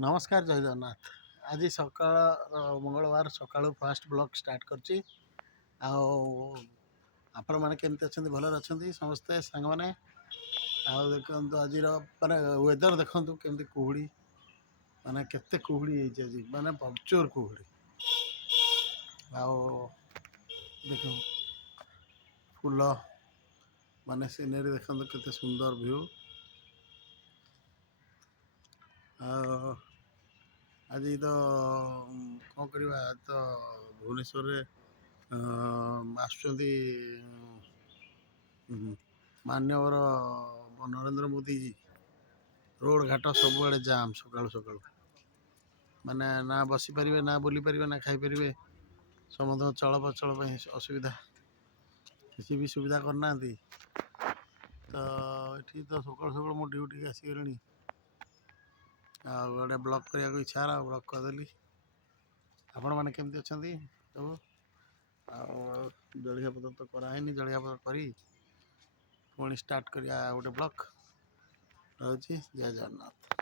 नमस्कार जय जगन्नाथ। आज सकाळ मंगलवार सकाळू फास्ट ब्लॉग स्टार्ट करची। आपण मैंने केमती अच्छा भलर अच्छा समस्ते सांग मैंने देखो आज मानने वेदर देखु केमती कुहुड़ी माने केते कुहुड़ी आज माने प्रचुर कुहुड़ी देख फूल माने सीनेरी देखो केते सुंदर व्यू। आज तो कौन करवा तो भुवनेश्वर आसुँच मान्यवर नरेंद्र मोदी जी रोड घाट सब जाम सकाळु सकाळु माने ना बसी पारे ना बुली पारे ना खाई पारे समस्त चलप्रचल असुविधा किसी भी सुविधा करना तो ये तो सकाळु सकाळु मो ड्यूटी आसीगली गोटे ब्लॉक करने को इच्छा है ब्लॉक करदेली। आपण मैंने केमती अच्छा सब जलिया पतर तो कराई जलिया पतर करी पुणी स्टार्ट करिया गोटे ब्लॉक रही। जय जगन्नाथ।